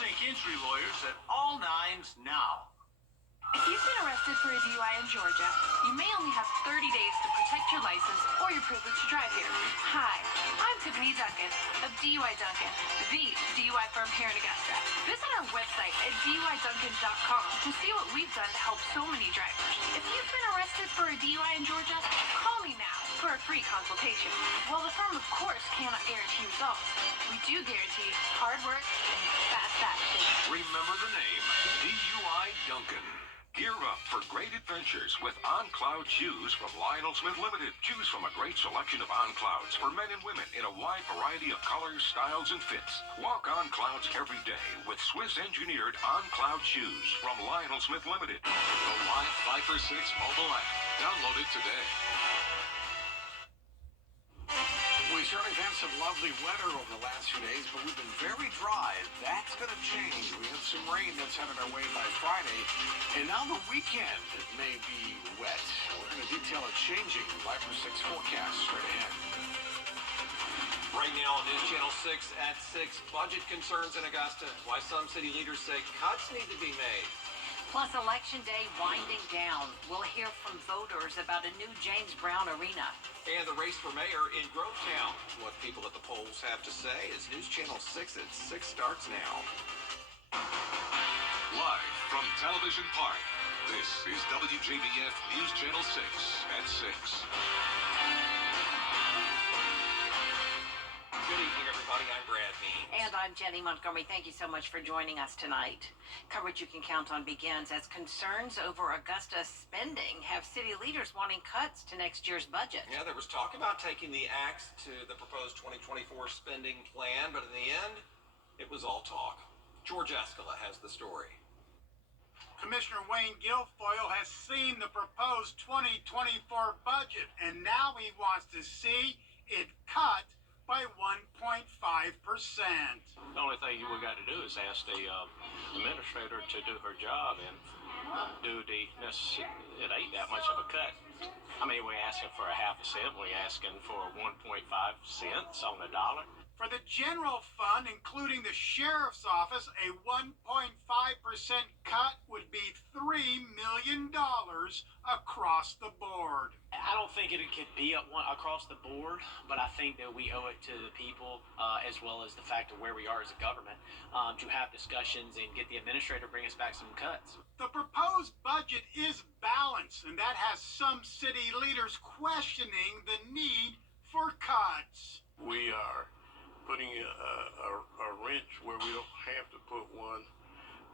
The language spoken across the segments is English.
Think Injury Lawyers at all nines now. If you've been arrested for a DUI in Georgia, you may only have 30 days to protect your license or your privilege to drive here. Hi, I'm Tiffany Duncan of DUI Duncan, the DUI firm here in Augusta. Visit our website at DUIDuncan.com to see what we've done to help so many drivers. If you've been arrested for a DUI in Georgia, call me now for a free consultation. While the firm, of course, cannot guarantee results, we do guarantee hard work and fast action. Remember the name, DUI Duncan. Gear up for great adventures with On Cloud shoes from Lionel Smith Limited. Choose from a great selection of On Clouds for men and women in a wide variety of colors, styles, and fits. Walk on clouds every day with Swiss-engineered On Cloud shoes from Lionel Smith Limited. The Live 546 mobile app. Download it today. We certainly have had some lovely weather over the last few days, but we've been very dry. That's going to change. We have some rain that's headed our way by Friday. And now the weekend, it may be wet. We're going to detail a changing 546 forecast straight ahead. Right now on News Channel 6 at 6, budget concerns in Augusta. Why some city leaders say cuts need to be made. Plus, Election Day winding down. We'll hear from voters about a new James Brown arena. And the race for mayor in Grovetown. What people at the polls have to say as News Channel 6 at 6 starts now. Live from Television Park, this is WJBF News Channel 6 at 6. Good evening, everybody. I'm Brad Means. And I'm Jenny Montgomery. Thank you so much for joining us tonight. Coverage you can count on begins as concerns over Augusta's spending have city leaders wanting cuts to next year's budget. Yeah, there was talk about taking the axe to the proposed 2024 spending plan, but in the end, it was all talk. George Escala has the story. Commissioner Wayne Guilfoyle has seen the proposed 2024 budget, and now he wants to see it cut by 1.5%. The only thing we got to do is ask the administrator to do her job and do the necessary. It ain't that much of a cut. I mean, we're asking for a half a cent. We're asking for 1.5 cents on the dollar. For the general fund, including the sheriff's office, a 1.5% cut would be $3 million across the board. I don't think it could be across the board, but I think that we owe it to the people, as well as the fact of where we are as a government, to have discussions and get the administrator to bring us back some cuts. The proposed budget is balanced, and that has some city leaders questioning the need for cuts. We are putting a wrench where we don't have to put one.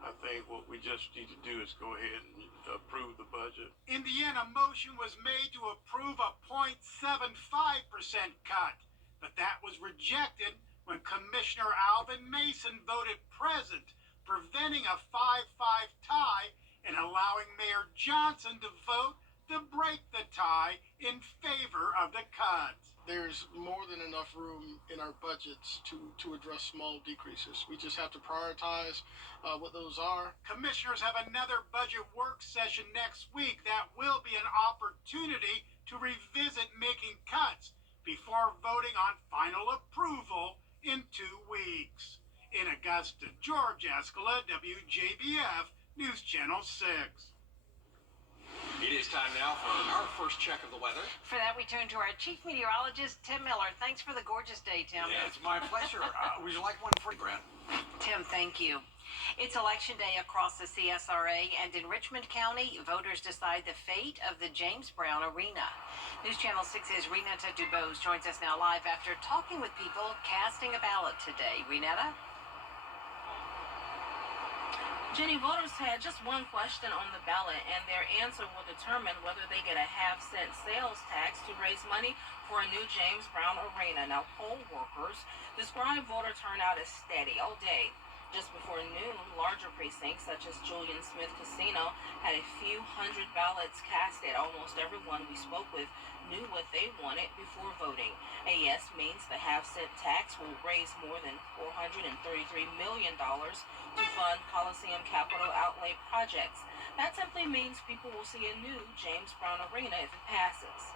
I think what we just need to do is go ahead and approve the budget. In the end, a motion was made to approve a 0.75% cut, but that was rejected when Commissioner Alvin Mason voted present, preventing a 5-5 tie and allowing Mayor Johnson to vote to break the tie in favor of the cut. There's more than enough room in our budgets to address small decreases. We just have to prioritize what those are. Commissioners have another budget work session next week that will be an opportunity to revisit making cuts before voting on final approval in 2 weeks. In Augusta, George Escala, WJBF News Channel 6. It is time now for our first check of the weather. For that, we turn to our chief meteorologist, Tim Miller. Thanks for the gorgeous day, Tim. Yeah, it's my pleasure. Would you like one for you, Brad? Tim, thank you. It's Election Day across the CSRA, and in Richmond County, voters decide the fate of the James Brown Arena. News Channel 6's Renetta Dubose joins us now live after talking with people casting a ballot today. Renetta? Jenny, voters had just one question on the ballot, and their answer will determine whether they get a half-cent sales tax to raise money for a new James Brown arena. Now, poll workers describe voter turnout as steady all day. Just before noon, larger precincts such as Julian Smith Casino had a few hundred ballots casted. Almost everyone we spoke with knew what they wanted before voting. A yes means the half-cent tax will raise more than $433 million to fund Coliseum capital outlay projects. That simply means people will see a new James Brown Arena if it passes.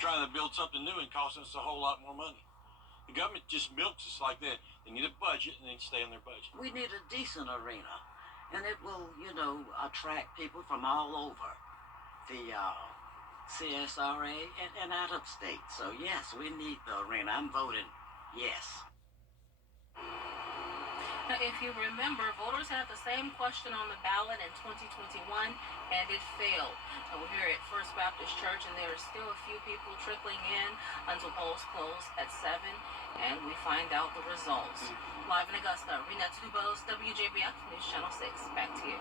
Trying to build something new and costing us a whole lot more money. The government just milks us like that. They need a budget and they stay on their budget. We need a decent arena, and it will, attract people from all over the CSRA and out of state. So yes, we need the arena. I'm voting yes. Now, if you remember, voters had the same question on the ballot in 2021, and it failed. Now, we're here at First Baptist Church, and there are still a few people trickling in until polls close at 7, and we find out the results. Live in Augusta, Renata Dubose, WJBF News Channel 6. Back to you.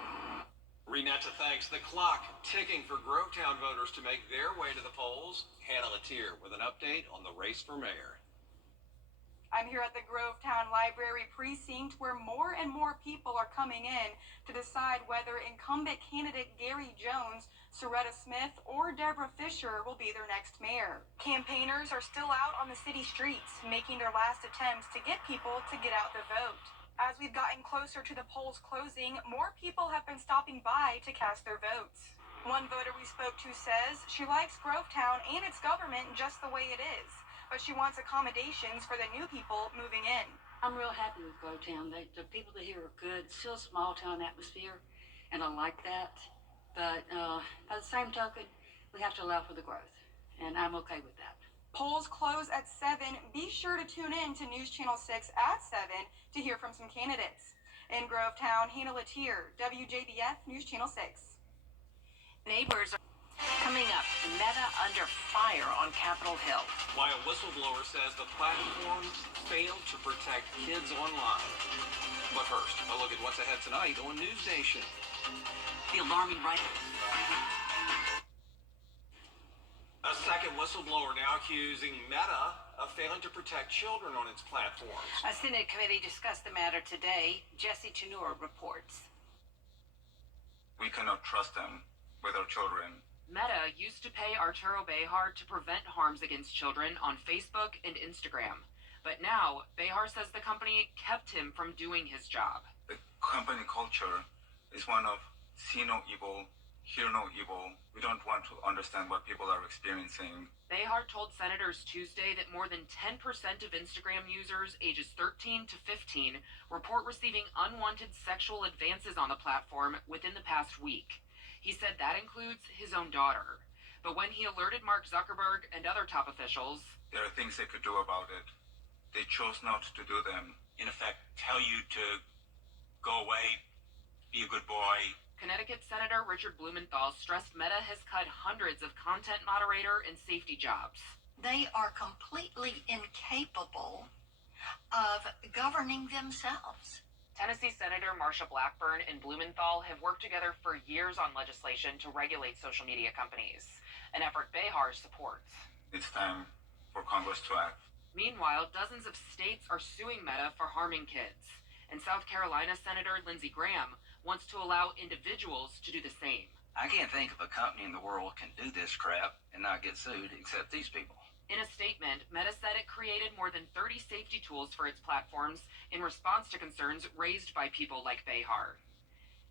Renata thanks. The clock ticking for Grovetown voters to make their way to the polls. Hannah Latier with an update on the race for mayor. I'm here at the Grovetown Library precinct where more and more people are coming in to decide whether incumbent candidate Gary Jones, Soretta Smith, or Deborah Fisher will be their next mayor. Campaigners are still out on the city streets, making their last attempts to get people to get out to vote. As we've gotten closer to the polls closing, more people have been stopping by to cast their votes. One voter we spoke to says she likes Grovetown and its government just the way it is, but she wants accommodations for the new people moving in. I'm real happy with Grovetown. The people that here are good. It's still a small town atmosphere, and I like that. But by the same token, we have to allow for the growth, and I'm okay with that. Polls close at 7. Be sure to tune in to News Channel 6 at 7 to hear from some candidates. In Grovetown, Hannah Latier, WJBF News Channel 6. Neighbors are coming up. Meta under fire on Capitol Hill. Why a whistleblower says the platform failed to protect kids online. But first, a look at what's ahead tonight on News Nation. The alarming right. A second whistleblower now accusing Meta of failing to protect children on its platforms. A Senate committee discussed the matter today. Jesse Tenor reports. We cannot trust them with our children. Meta used to pay Arturo Bejar to prevent harms against children on Facebook and Instagram. But now, Bejar says the company kept him from doing his job. The company culture is one of see no evil, hear no evil. We don't want to understand what people are experiencing. Bejar told senators Tuesday that more than 10% of Instagram users ages 13 to 15 report receiving unwanted sexual advances on the platform within the past week. He said that includes his own daughter. But when he alerted Mark Zuckerberg and other top officials, there are things they could do about it. They chose not to do them. In effect, tell you to go away, be a good boy. Connecticut Senator Richard Blumenthal stressed Meta has cut hundreds of content moderator and safety jobs. They are completely incapable of governing themselves. Tennessee Senator Marsha Blackburn and Blumenthal have worked together for years on legislation to regulate social media companies, an effort Bejar supports. It's time for Congress to act. Meanwhile, dozens of states are suing Meta for harming kids, and South Carolina Senator Lindsey Graham wants to allow individuals to do the same. I can't think of a company in the world can do this crap and not get sued except these people. In a statement, Meta said it created more than 30 safety tools for its platforms in response to concerns raised by people like Bejar.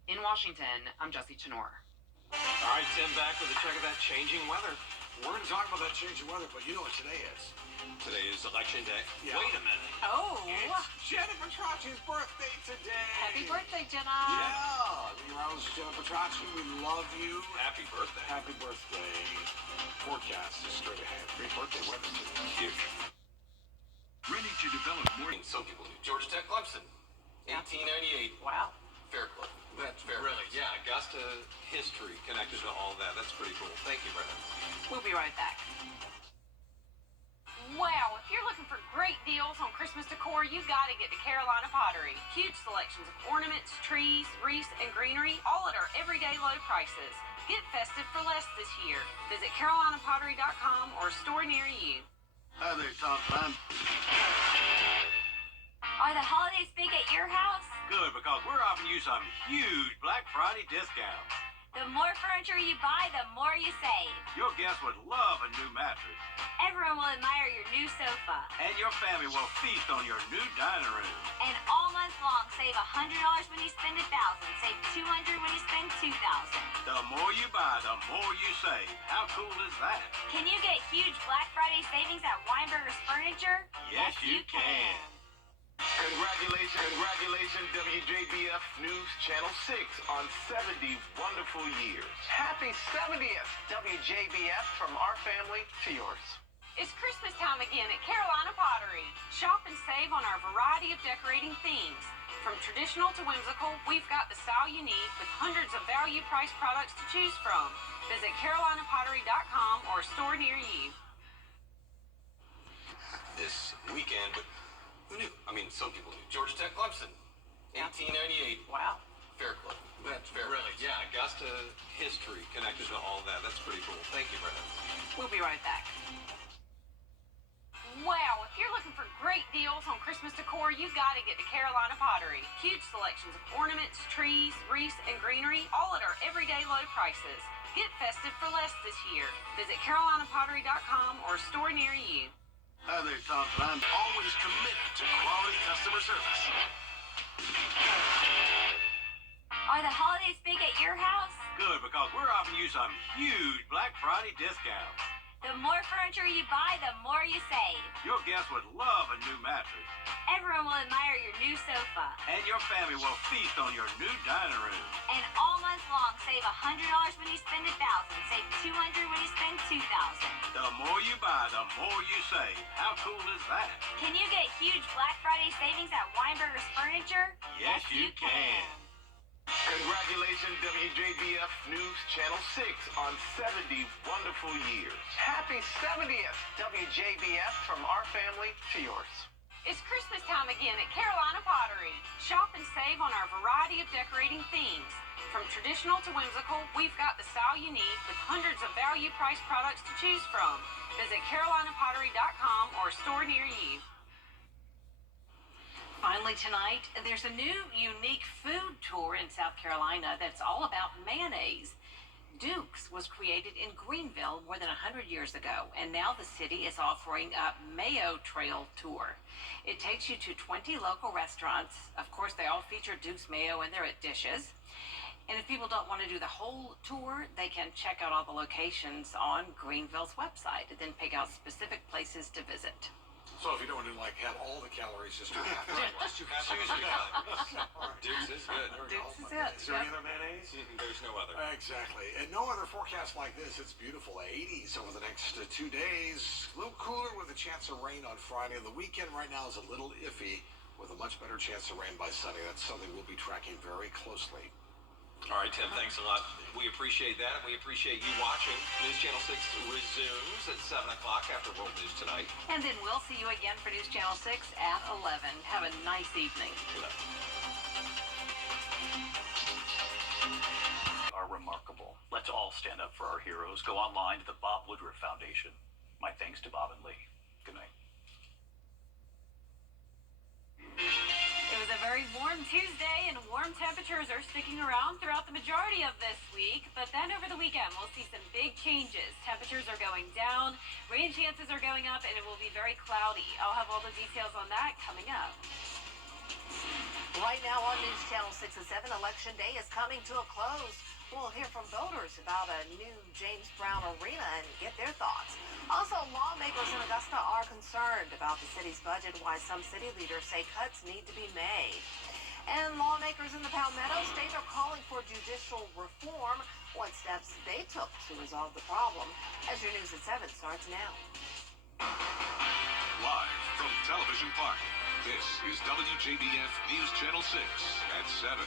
In Washington, I'm Jesse Tenor. All right, Tim, back with a check of that changing weather. We're going to talk about that changing weather, but you know what today is. Today is election day. Yeah. Wait a minute. Oh. It's Jenna Petracci's birthday today. Happy birthday, Jenna. Yeah. Rose, Jenna Petracci, we love you. Happy birthday. Happy birthday. Forecast is straight ahead. Great birthday weather today. Huge. Ready to develop more. Some people do. Georgia Tech Clemson, 1898. Wow. Fair club. That's fair. Really? Yeah, Augusta history connected to all that. That's pretty cool. Thank you, Brennan. We'll be right back. Wow, if you're looking for great deals on Christmas decor, you've got to get to Carolina Pottery. Huge selections of ornaments, trees, wreaths, and greenery, all at our everyday low prices. Get festive for less this year. Visit carolinapottery.com or a store near you. Hi there, Tom. Are the holidays big at your house? Good, because we're offering you some huge Black Friday discounts. The more furniture you buy, the more you save. Your guests would love a new mattress. Everyone will admire your new sofa. And your family will feast on your new dining room. And all month long, save save $100 when you spend $1,000. Save $200 when you spend $2,000. The more you buy, the more you save. How cool is that? Can you get huge Black Friday savings at Weinberger's Furniture? Yes, you can. Congratulations, WJBF News Channel 6 on 70 wonderful years. Happy 70th, WJBF, from our family to yours. It's Christmas time again at Carolina Pottery. Shop and save on our variety of decorating themes. From traditional to whimsical, we've got the style you need with hundreds of value-priced products to choose from. Visit carolinapottery.com or a store near you. This weekend, but who knew? I mean, some people knew. Georgia Tech Clemson, 1898. Wow. Fair Club. That's fair. Really? Yeah, Augusta history connected to all that. That's pretty cool. Thank you, Brendan. We'll be right back. Wow, if you're looking for great deals on Christmas decor, you've got to get to Carolina Pottery. Huge selections of ornaments, trees, wreaths, and greenery, all at our everyday low prices. Get festive for less this year. Visit carolinapottery.com or a store near you. Hi there, Tom. I'm always committed to quality customer service. Are the holidays big at your house? Good, because we're offering you some huge Black Friday discounts. The more furniture you buy, the more you save. Your guests would love a new mattress. Everyone will admire your new sofa. And your family will feast on your new dining room. And all month long, save $100 when you spend $1,000. Save $200 when you spend $2,000. The more you buy, the more you save. How cool is that? Can you get huge Black Friday savings at Weinberger's Furniture? Yes, you can. Congratulations, WJBF News Channel 6 on 70 wonderful years. Happy 70th, WJBF, from our family to yours. It's Christmas time again at Carolina Pottery. Shop and save on our variety of decorating themes. From traditional to whimsical, we've got the style you need with hundreds of value-priced products to choose from. Visit carolinapottery.com or a store near you. Finally tonight, there's a new unique food tour in South Carolina that's all about mayonnaise. Duke's was created in Greenville more than 100 years ago, and now the city is offering a Mayo Trail tour. It takes you to 20 local restaurants. Of course, they all feature Duke's mayo in their dishes. And if people don't want to do the whole tour, they can check out all the locations on Greenville's website and then pick out specific places to visit. So if you don't want to have all the calories, just do half. Let's do half. Choose your Duke's is good. Duke's is it. Is there any other mayonnaise? There's no other. Exactly. And no other forecast like this. It's beautiful. 80s over the next 2 days. A little cooler with a chance of rain on Friday. The weekend right now is a little iffy with a much better chance of rain by Sunday. That's something we'll be tracking very closely. All right, Tim, thanks a lot. We appreciate that. We appreciate you watching. News Channel 6 resumes at 7 o'clock after World News Tonight. And then we'll see you again for News Channel 6 at 11. Have a nice evening. Good night. Are remarkable. Let's all stand up for our heroes. Go online to the Bob Woodruff Foundation. My thanks to Bob and Lee. Good night. It was a very warm Tuesday, and warm temperatures are sticking around throughout the majority of this week. But then over the weekend, we'll see some big changes. Temperatures are going down, rain chances are going up, and it will be very cloudy. I'll have all the details on that coming up. Right now on News Channel 6 and 7, Election Day is coming to a close. We'll hear from voters about a new James Brown arena and get their thoughts. Also, lawmakers in Augusta are concerned about the city's budget, why some city leaders say cuts need to be made. And lawmakers in the Palmetto State are calling for judicial reform. What steps they took to resolve the problem. As your News at 7 starts now. Live from Television Park, this is WJBF News Channel 6 at 7.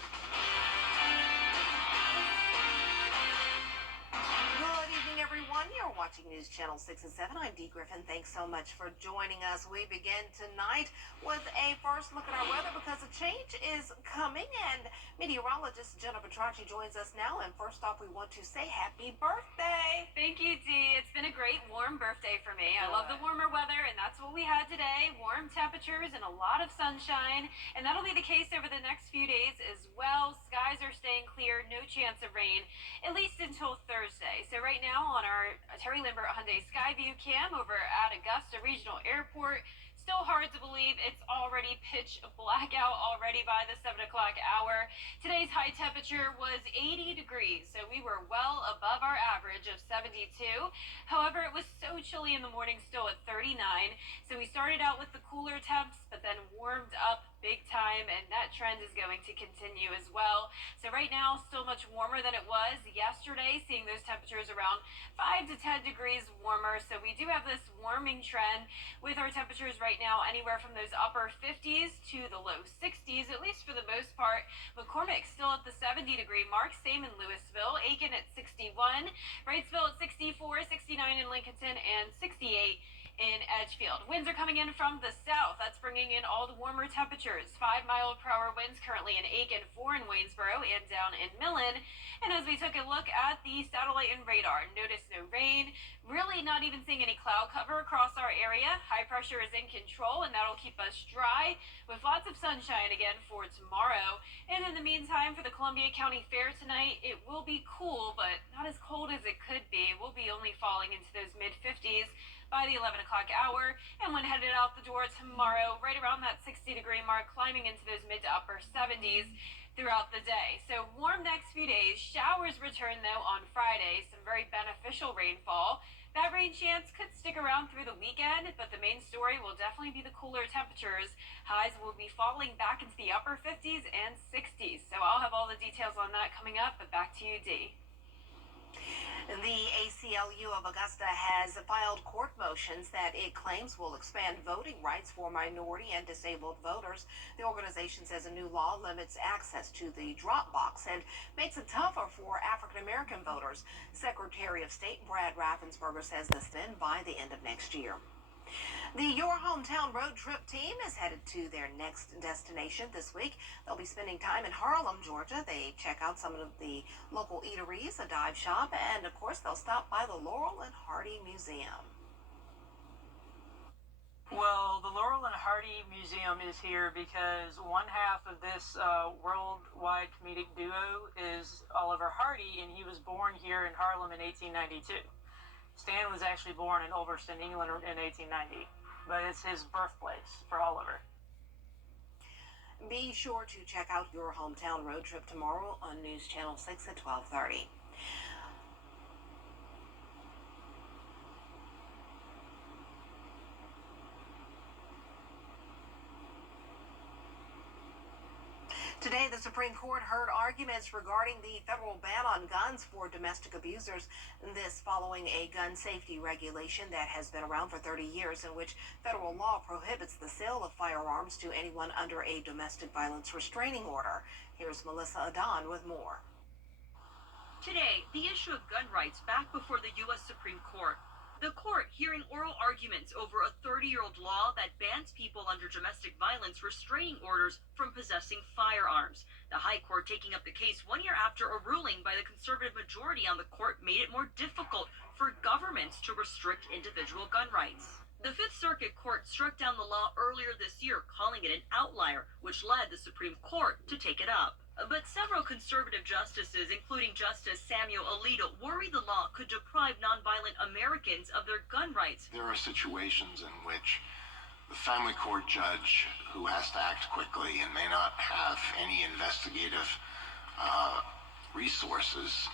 Good evening, everyone. You're watching News Channel 6 and 7. I'm Dee Griffin. Thanks so much for joining us. We begin tonight with a first look at our weather because a change is coming, and meteorologist Jenna Petracci joins us now. And first off, we want to say happy birthday. Thank you, Dee. It's been a great warm birthday for me. I love the warmer weather, and that's what we had today. Warm temperatures and a lot of sunshine, and that'll be the case over the next few days as well. Skies are staying clear, no chance of rain, at least until Thursday. So right now on our Terry Lambert Hyundai Skyview cam over at Augusta Regional Airport, still hard to believe it's already pitch blackout already by the 7 o'clock hour. Today's high temperature was 80 degrees, so we were well above our average of 72. However, it was so chilly in the morning, still at 39. So we started out with the cooler temps, but then warmed up big time, and that trend is going to continue as well. So right now, still much warmer than it was yesterday, seeing those temperatures around 5 to 10 degrees warmer. So we do have this warming trend with our temperatures right now anywhere from those upper 50s to the low 60s, at least for the most part. McCormick still at the 70-degree mark, same in Louisville. Aiken at 61, Wrightsville at 64, 69 in Lincolnton, and 68 in Edgefield. Winds are coming in from the south. That's bringing in all the warmer temperatures. 5-mile-per-hour winds currently in Aiken, 4 in Waynesboro, and down in Millen. And as we took a look at the satellite and radar, notice no rain, really not even seeing any cloud cover across our area. High pressure is in control, and that'll keep us dry with lots of sunshine again for tomorrow. And in the meantime, for the Columbia County Fair tonight, it will be cool, but not as cold as it could be. We'll be only falling into those mid-50s by the 11 o'clock hour, and when headed out the door tomorrow, right around that 60-degree mark, climbing into those mid to upper 70s throughout the day. So warm next few days. Showers return though on Friday, some very beneficial rainfall. That rain chance could stick around through the weekend, but the main story will definitely be the cooler temperatures. Highs will be falling back into the upper 50s and 60s. So I'll have all the details on that coming up, but back to you, Dee. The ACLU of Augusta has filed court motions that it claims will expand voting rights for minority and disabled voters. The organization says a new law limits access to the drop box and makes it tougher for African American voters. Secretary of State Brad Raffensperger says this then by the end of next year. The Your Hometown road trip team is headed to their next destination this week. They'll be spending time in Harlem, Georgia. They check out some of the local eateries, a dive shop, and of course they'll stop by the Laurel and Hardy Museum. Well, the Laurel and Hardy Museum is here because one half of this worldwide comedic duo is Oliver Hardy, and he was born here in Harlem in 1892. Stan was actually born in Ulverston, England in 1890, but it's his birthplace for Oliver. Be sure to check out Your Hometown road trip tomorrow on News Channel 6 at 12:30. Today, the Supreme Court heard arguments regarding the federal ban on guns for domestic abusers. This following a gun safety regulation that has been around for 30 years, in which federal law prohibits the sale of firearms to anyone under a domestic violence restraining order. Here's Melissa Adon with more. Today, the issue of gun rights back before the U.S. Supreme Court. The court hearing oral arguments over a 30-year-old law that bans people under domestic violence restraining orders from possessing firearms. The High Court taking up the case 1 year after a ruling by the conservative majority on the court made it more difficult for governments to restrict individual gun rights. The Fifth Circuit Court struck down the law earlier this year, calling it an outlier, which led the Supreme Court to take it up. But several conservative justices, including Justice Samuel Alito, worry the law could deprive nonviolent Americans of their gun rights. There are situations in which the family court judge, who has to act quickly and may not have any investigative resources,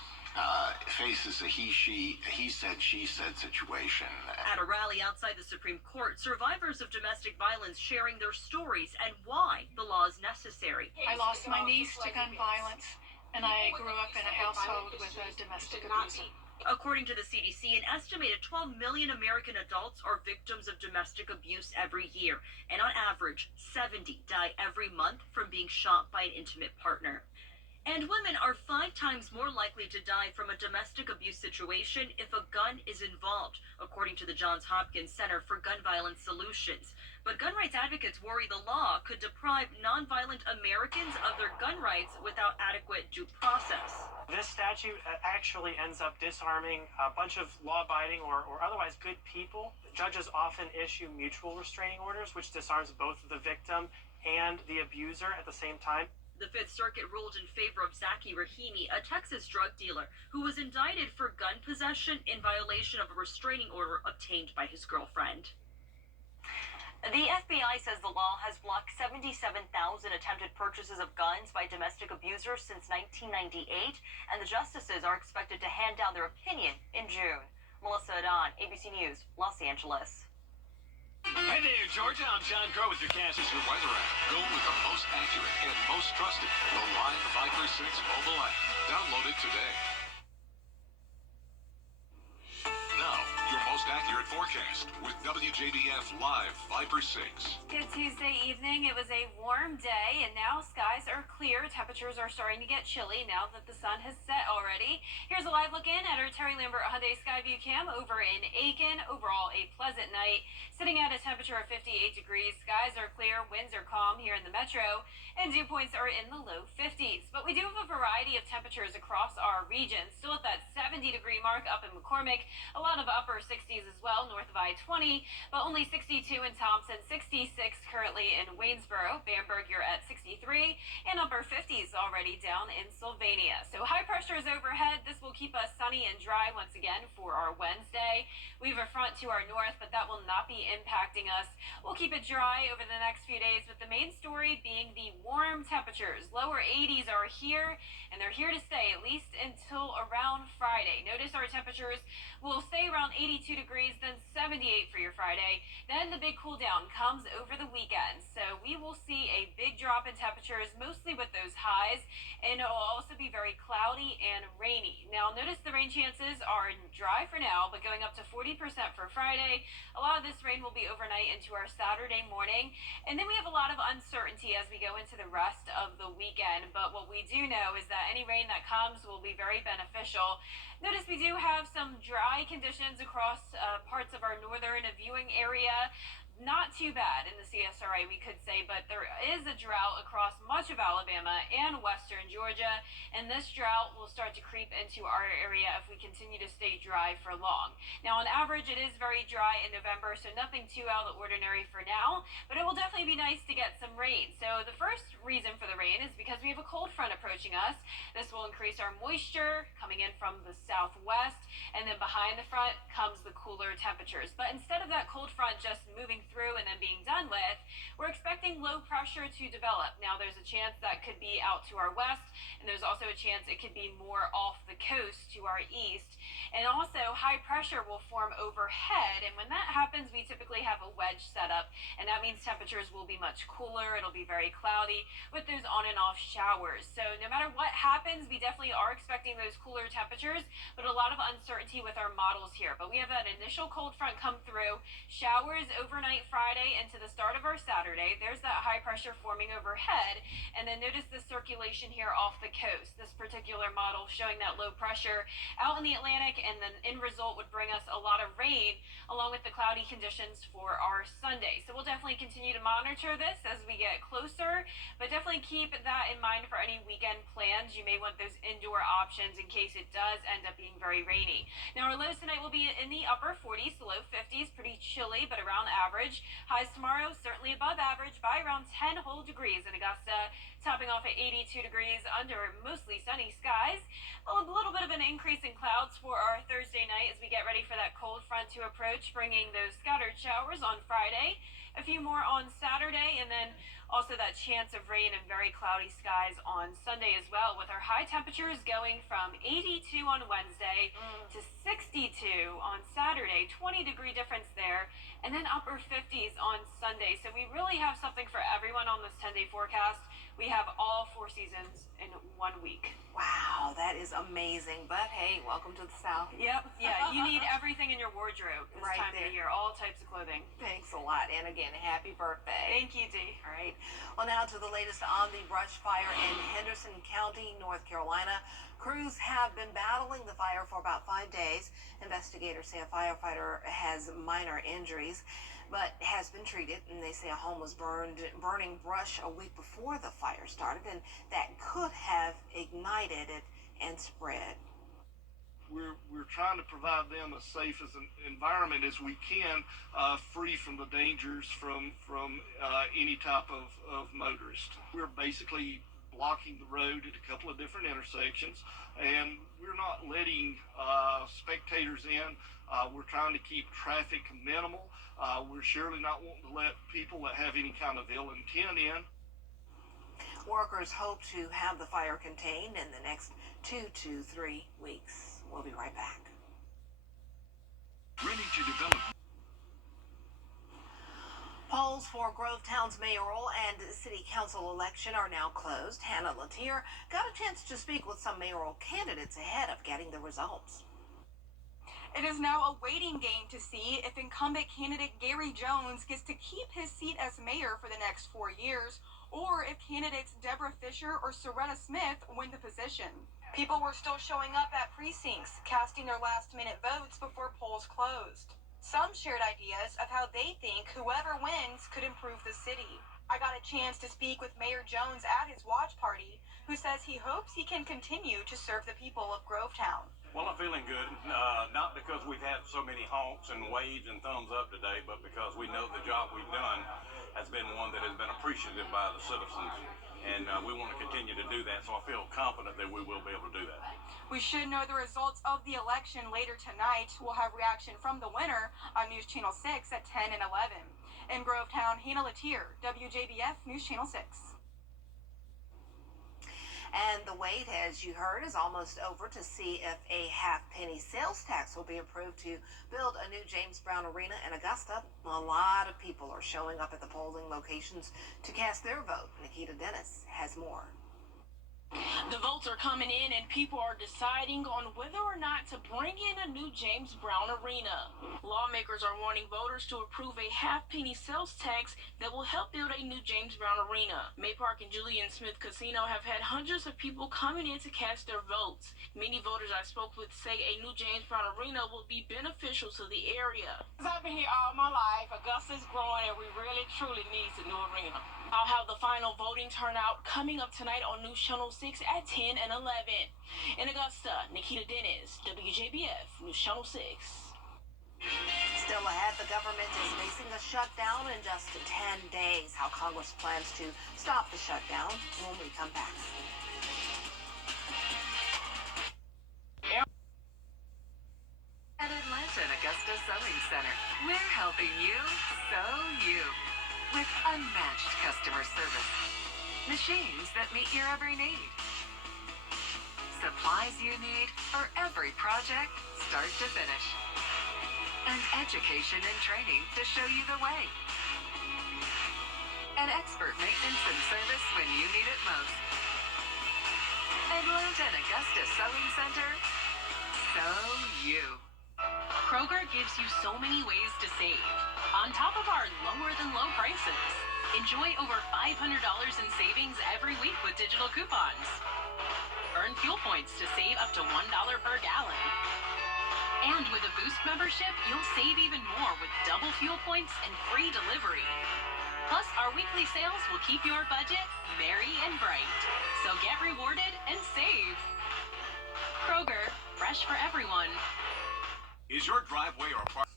faces a he said, she said situation. At a rally outside the Supreme Court, survivors of domestic violence sharing their stories and why the law is necessary. I lost my niece to gun violence, and I grew up in a household with a domestic abuser. According to the CDC, an estimated 12 million American adults are victims of domestic abuse every year, and on average, 70 die every month from being shot by an intimate partner. And women are 5 times more likely to die from a domestic abuse situation if a gun is involved, according to the Johns Hopkins Center for Gun Violence Solutions. But gun rights advocates worry the law could deprive nonviolent Americans of their gun rights without adequate due process. This statute actually ends up disarming a bunch of law-abiding or otherwise good people. Judges often issue mutual restraining orders, which disarms both the victim and the abuser at the same time. The Fifth Circuit ruled in favor of Zaki Rahimi, a Texas drug dealer who was indicted for gun possession in violation of a restraining order obtained by his girlfriend. The FBI says the law has blocked 77,000 attempted purchases of guns by domestic abusers since 1998, and the justices are expected to hand down their opinion in June. Melissa Adon, ABC News, Los Angeles. Hey there, Georgia. I'm John Crow with your Kansas Weather app. Go with the most accurate and most trusted, the Live Viper 6 mobile app. Download it today. Now, your most accurate forecast with WJBF Live Viper 6. Good Tuesday evening. It was a warm day, and now skies are clear. Temperatures are starting to get chilly now that the sun has set already. Here's a live look in at our Terry Lambert Hyundai Skyview Cam over in Aiken. Overall, a pleasant night. Sitting at a temperature of 58 degrees. Skies are clear. Winds are calm here in the metro, and dew points are in the low 50s. But we do have a variety of temperatures across our region. Still at that 70-degree mark up in McCormick. A lot of upper 60s as well north of I-20, but only 62 in Thompson, 66 currently in Waynesboro. Bamberg, you're at 63, and upper 50s already down in Sylvania. So high pressure is overhead. This will keep us sunny and dry once again for our Wednesday. We have a front to our north, but that will not be impacting us. We'll keep it dry over the next few days, with the main story being the warm temperatures. Lower 80s are here, and they're here to stay at least until around Friday. Notice our temperatures will stay around 82 degrees, then 78 for your Friday. Then the big cool down comes over the weekend. So we will see a big drop in temperatures, mostly with those highs, and it will also be very cloudy and rainy. Now notice the rain chances are dry for now, but going up to 40% for Friday. A lot of this rain will be overnight into our Saturday morning, and then we have a lot of uncertainty as we go into the rest of the weekend. But what we do know is that any rain that comes will be very beneficial. Notice we do have some dry conditions across parts of our northern viewing area. Not too bad in the CSRA, we could say, but there is a drought across much of Alabama and western Georgia, and this drought will start to creep into our area if we continue to stay dry for long. Now, on average, it is very dry in November, so nothing too out of the ordinary for now, but it will definitely be nice to get some rain. So the first reason for the rain is because we have a cold front approaching us. This will increase our moisture coming in from the southwest, and then behind the front comes the cooler temperatures. But instead of that cold front just moving through and then being done with, we're expecting low pressure to develop. Now there's a chance that could be out to our west, and there's also a chance it could be more off the coast to our east. And also high pressure will form overhead, and when that happens, we typically have a wedge set up, and that means temperatures will be much cooler. It'll be very cloudy with those on and off showers. So no matter what happens, we definitely are expecting those cooler temperatures, but a lot of uncertainty with our models here. But we have that initial cold front come through, showers overnight Friday into the start of our Saturday. There's that high pressure forming overhead, and then notice the circulation here off the coast. This particular model showing that low pressure out in the Atlantic, and then in result would bring us a lot of rain along with the cloudy conditions for our Sunday. So we'll definitely continue to monitor this as we get closer, but definitely keep that in mind for any weekend plans. You may want those indoor options in case it does end up being very rainy. Now our lows tonight will be in the upper 40s to low 50s, pretty chilly, but around average. Highs tomorrow certainly above average by around 10 whole degrees in Augusta, topping off at 82 degrees under mostly sunny skies. A little bit of an increase in clouds for our Thursday night as we get ready for that cold front to approach, bringing those scattered showers on Friday. A few more on Saturday, and then also that chance of rain and very cloudy skies on Sunday as well, with our high temperatures going from 82 on Wednesday to 62 on Saturday, 20-degree difference there, and then upper 50s on Sunday. So we really have something for everyone on this 10-day forecast. We have all four seasons in 1 week. Wow, that is amazing. But hey, welcome to the South. Yep, yeah, you need everything in your wardrobe this time of the year, all types of clothing. Thanks a lot, and again, happy birthday. Thank you, Dee. All right. Well, now to the latest on the brush fire in Henderson County, North Carolina. Crews have been battling the fire for about 5 days. Investigators say a firefighter has minor injuries, but has been treated, and they say a home was burning brush a week before the fire started, and that could have ignited it and spread. We're trying to provide them as safe as an environment as we can, free from the dangers from any type of motorist. We're basically blocking the road at a couple of different intersections, and we're not letting spectators in. We're trying to keep traffic minimal. We're surely not wanting to let people that have any kind of ill intent in. Workers hope to have the fire contained in the next 2 to 3 weeks. We'll be right back. Ready to develop. Polls for Grovetown's mayoral and city council election are now closed. Hannah Latier got a chance to speak with some mayoral candidates ahead of getting the results. It is now a waiting game to see if incumbent candidate Gary Jones gets to keep his seat as mayor for the next 4 years, or if candidates Deborah Fisher or Soretta Smith win the position. People were still showing up at precincts, casting their last-minute votes before polls closed. Some shared ideas of how they think whoever wins could improve the city. I got a chance to speak with Mayor Jones at his watch party, who says he hopes he can continue to serve the people of Grovetown. Well, I'm feeling good, not because we've had so many honks and waves and thumbs up today, but because we know the job we've done has been one that has been appreciated by the citizens, and we want to continue to do that, so I feel confident that we will be able to do that. We should know the results of the election later tonight. We'll have reaction from the winner on News Channel 6 at 10 and 11. In Grovetown, Hannah Latier, WJBF News Channel 6. And the wait, as you heard, is almost over to see if a half-penny sales tax will be approved to build a new James Brown Arena in Augusta. A lot of people are showing up at the polling locations to cast their vote. Nikita Dennis has more. The votes are coming in and people are deciding on whether or not to bring in a new James Brown Arena. Lawmakers are wanting voters to approve a half-penny sales tax that will help build a new James Brown Arena. May Park and Julian Smith Casino have had hundreds of people coming in to cast their votes. Many voters I spoke with say a new James Brown Arena will be beneficial to the area. I've been here all my life. Augusta's growing and we really truly need a new arena. I'll have the final voting turnout coming up tonight on News Channel 6 at 10 and 11. In Augusta, Nikita Dennis, WJBF News Channel 6. Still ahead, the government is facing a shutdown in just 10 days. How Congress plans to stop the shutdown when we come back. At Atlanta and Augusta Sewing Center, we're helping you sew you with unmatched customer service. Machines that meet your every need. Supplies you need for every project, start to finish. And education and training to show you the way. And expert maintenance and service when you need it most. Atlanta and Augusta Sewing Center, sew you. Kroger gives you so many ways to save. On top of our lower than low prices, enjoy over $500 in savings every week with digital coupons. Earn fuel points to save up to $1 per gallon. And with a Boost membership, you'll save even more with double fuel points and free delivery. Plus, our weekly sales will keep your budget merry and bright. So get rewarded and save. Kroger, fresh for everyone. Is your driveway or park?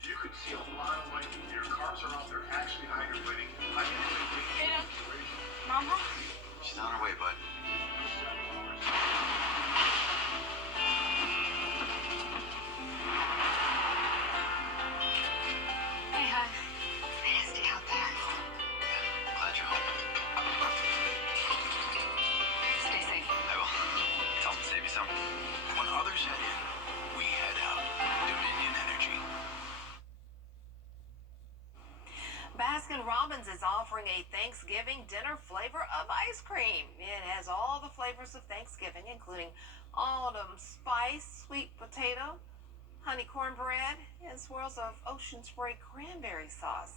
You could see a lot of like your cars are out there actually hydroplaning. I Ada, Mama? She's on her way, bud. Hey, hon. Nasty out there. Yeah, glad you're home. Stay safe. I will. Tell them to save you some. When others head in, we head out. Dominion Energy. Baskin-Robbins is offering a Thanksgiving dinner flavor of ice cream. It has all the flavors of Thanksgiving, including autumn spice, sweet potato, honey cornbread, and swirls of ocean spray cranberry sauce.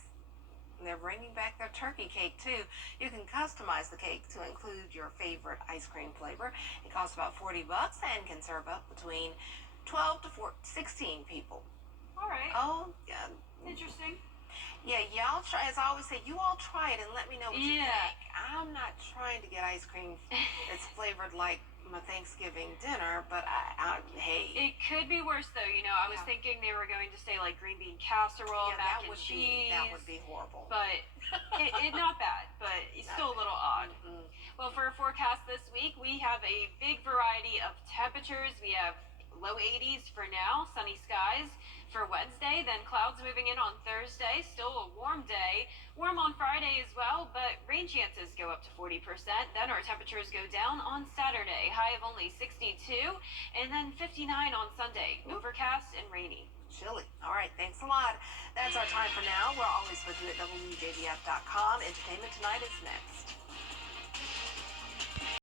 And they're bringing back their turkey cake, too. You can customize the cake to include your favorite ice cream flavor. It costs about $40 and can serve up between 12 to 16 people. All right. Oh, yeah. Interesting. Yeah, y'all try, as I always say, you all try it and let me know what you Yeah. think. I'm not trying to get ice cream that's flavored like my Thanksgiving dinner, but hey. It could be worse though. You know, I was thinking they were going to say like green bean casserole, Yeah, mac that and would cheese. that would be horrible. But it not bad, but it's still a little odd. Well, for our forecast this week, we have a big variety of temperatures. We have low 80s for now, sunny skies for Wednesday, then clouds moving in on Thursday, still a warm day. Warm on Friday as well, but rain chances go up to 40%. Then our temperatures go down on Saturday, high of only 62, and then 59 on Sunday, overcast and rainy. Chilly. All right, thanks a lot. That's our time for now. We're always with you at WJBF.com. Entertainment Tonight is next.